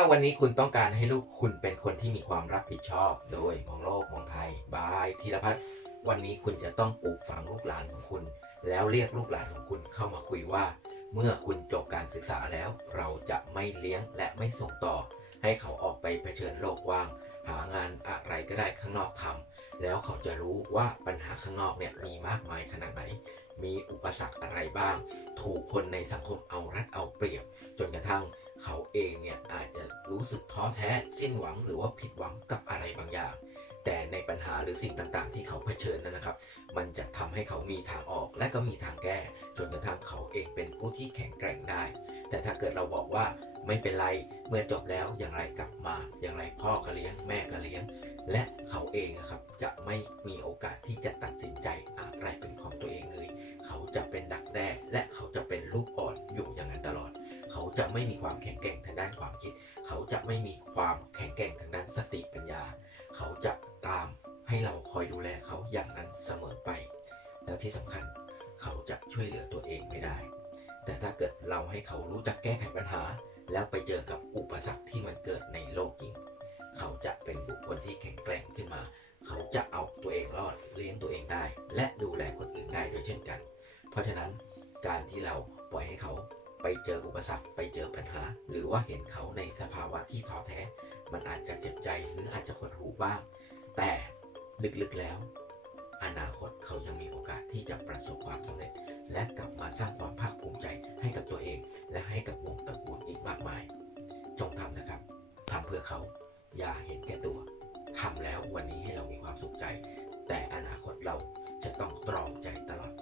าวันนี้คุณต้องการให้ลูกคุณเป็นคนที่มีความรับผิดชอบ โดยมองโลกมองไทย บายธีรพัฒน์วันนี้คุณจะต้องปลูกฝังลูกหลานของคุณ แล้วเรียกลูกหลานของคุณเข้ามาคุยว่า เมื่อคุณจบการศึกษาแล้ว เราจะไม่เลี้ยงและไม่ส่งต่อ ให้เขาออกไปเผชิญโลกกว้าง หางานอะไรก็ได้ข้างนอกทำแล้วเขาจะรู้ว่าปัญหาข้างนอกเนี่ยมีมากมายขนาดไหน มีอุปสรรคอะไรบ้าง ถูกคนในสังคมเอารัดเอาเปรียบ จนกระทั่งเขาเองเนี่ยอาจจะ รู้สึกท้อแท้ สิ้นหวังหรือว่าผิดหวังกับอะไรบางอย่าง แต่ในปัญหาหรือสิ่งต่างๆ ที่เขาเผชิญนั้นนะครับ มันจะทำให้เขามีทางออกและก็มีทางแก้ จนกระทั่งเขาเองเป็นผู้ที่แข็งแกร่งได้ แต่ถ้าเกิดเราบอกว่าไม่เป็นไรเมื่อจบแล้วอย่างไรกลับมา อย่างไรพ่อก็เลี้ยงแม่ก็เลี้ยง และเขาเองนะครับจะไม่มีโอกาสที่จะตัดสินใจอะไรเป็นของตัวเองเลย เขาจะเป็นดัก จะไม่มีความแข็งแกร่งทางด้านความคิด เขาจะไม่มีความแข็งแกร่งทางด้านสติปัญญา เขาจะตามให้เราคอยดูแลเขาอย่างนั้นเสมอไป แล้วที่สำคัญเขาจะช่วยเหลือตัวเองไม่ได้ แต่ถ้าเกิดเราให้เขารู้จักแก้ไขปัญหา แล้วไปเจอกับอุปสรรคที่มันเกิดในโลกจริง เขาจะเป็นบุคคลที่แข็งแกร่งขึ้นมา เขาจะเอาตัวเองรอดเลี้ยงตัวเองได้ และดูแลคนอื่นได้ด้วยเช่นกัน เพราะฉะนั้นการที่เราปล่อยให้เขา ไปเจออุปสรรคไปเจอปัญหา หรือว่าเห็นเขาในสภาวะที่ท้อแท้ มันอาจจะเจ็บใจหรืออาจจะหดหูบ้าง แต่ลึกๆแล้ว อนาคตเขายังมีโอกาสที่จะประสบความสำเร็จ และกลับมาสร้างความภาคภูมิใจให้กับตัวเอง และให้กับวงตระกูลอีกมากมาย จงทำนะครับทำเพื่อเขาอย่าเห็นแก่ตัวทำแล้ววันนี้ให้เรามีความสุขใจ แต่อนาคตเราจะต้องตรอมใจตลอด